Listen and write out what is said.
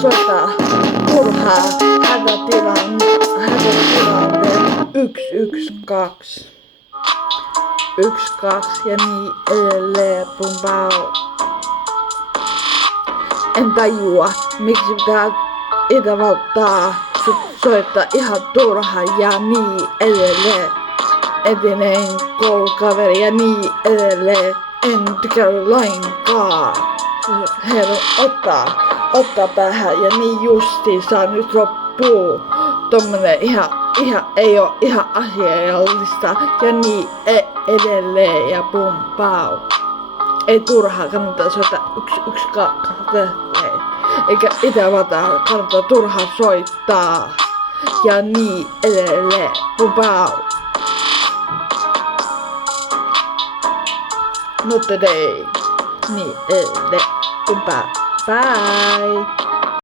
soittaa turhaa hätätilanteen 112. 12 ja niin edelleen pumpau. En tajua, miksi pitää Itävaltaa soittaa ihan turhaa ja niin edelleen. Entinen koulukaveri ja niin edelleen. En tykkää lainkaan. Herra ottaa päähän ja niin justiinsa nyt loppuu. Tommonen ihan ei oo ihan asiallista ja niin edelleen ja pumpau. Ei turhaa kannattaa soittaa 112. Eikä Itävaltaa kannattaa turhaa soittaa ja niin edelleen pumpau. Not today. Niin edelleen pumpau. Bye.